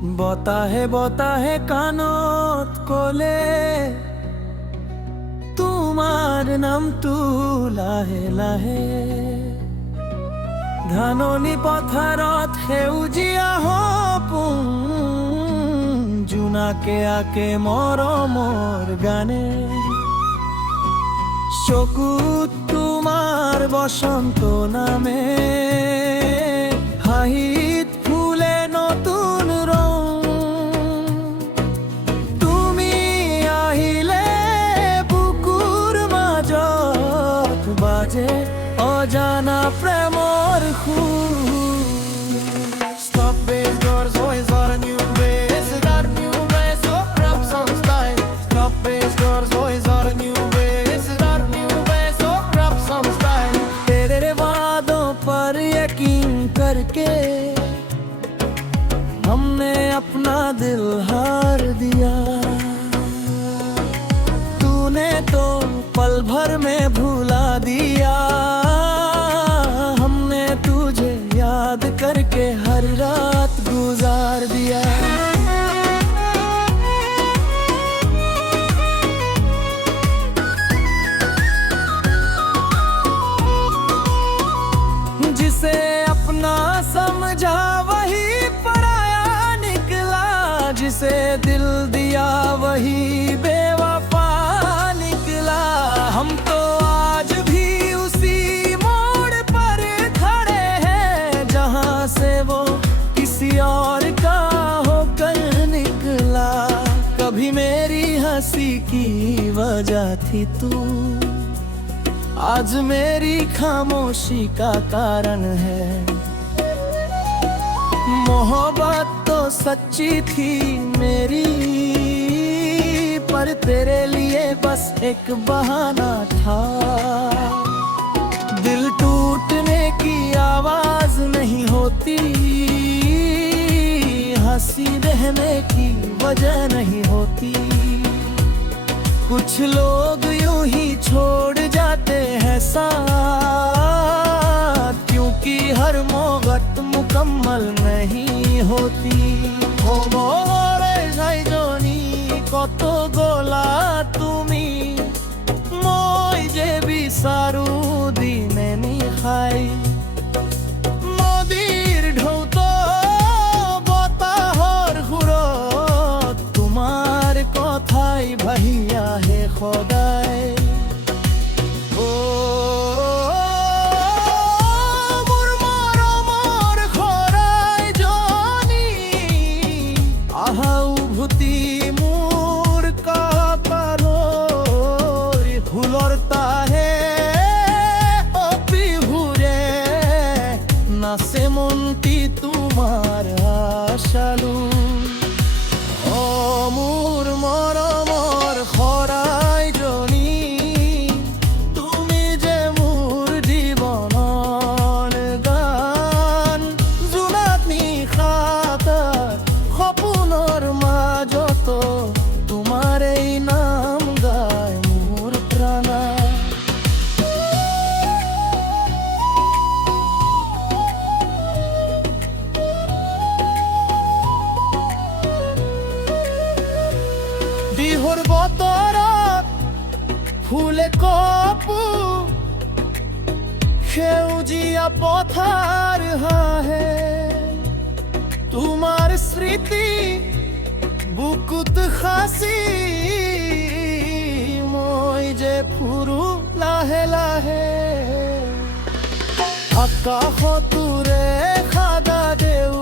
বতাহে বতাহে কাণত কলে তোমাৰ নামটো লাহে লাহে, ধাননি পথাৰত সেউজীয়া সপোন জোনাকে আকে মৰমৰ গানে, চকুত তোমাৰ বসন্ত নামে, হাঁহিত ফুলে নতুন ৰং। তুমি আহিলে বুকুৰ মাজত বাজে অজানা প্ৰেমৰ সুৰ। Stop bass doors, always on a new bass. Got a new bass, so rap some style. Stop bass doors, always on a new bass. Got a new bass, so rap some style. तेरे वादों पर यकीन करके हमने अपना दिल हार दिया। तूने तो पल भर में भुला दिया, हमने तुझे याद करके हर रात गुजार दिया। जिसे अपना समझा वही पराया निकला, जिसे दिल दिया वही बेवफा निकला। हम तो आज भी उसी मोड़ पर खड़े हैं जहां से वो किसी और का होकर निकला। कभी मेरी हंसी की वजह थी तू, आज मेरी खामोशी का कारण है। मोहब्बत तो सच्ची थी मेरी, पर तेरे लिए बस एक बहाना था। दिल टूटने की आवाज नहीं होती, हंसी रहने की वजह नहीं होती। कुछ लोग यूं ही छोड़ जाते हैं साथ, क्योंकि हर मोहब्बत मुकम्मल नहीं होती। ओ मोरे साइजनी কত গোলা তুমি, মই যে বিচাৰো দিনে নিশাই। নদীৰ ঢৌতো বতাহৰ সুৰত তোমাৰ কথাই ভাহি আহে সদায়। মোৰ মৰমৰ খৰাই জনী, আহা উভতি মোৰ কপালৰ ফুলৰ তাহে অপিহুৰে নাচে মনটি তোমাৰ আশালু। অ মোৰ মৰমৰ খৰাই জনী, তুমি যে মোৰ জীৱনৰ গান। জোনাক নিশাত সপোনৰ মাজতো তোমাৰ এই নাম গায় মোৰ প্ৰাণা। বিহুৰ বতৰত ফুলে কপো, সেউজীয়া পথাৰ হাঁহে। তোমাৰ স্মৃতি বুকুত সাঁচি মই যে ফুৰো লাহে লাহে। আকাশতোৰে সাদা দেউ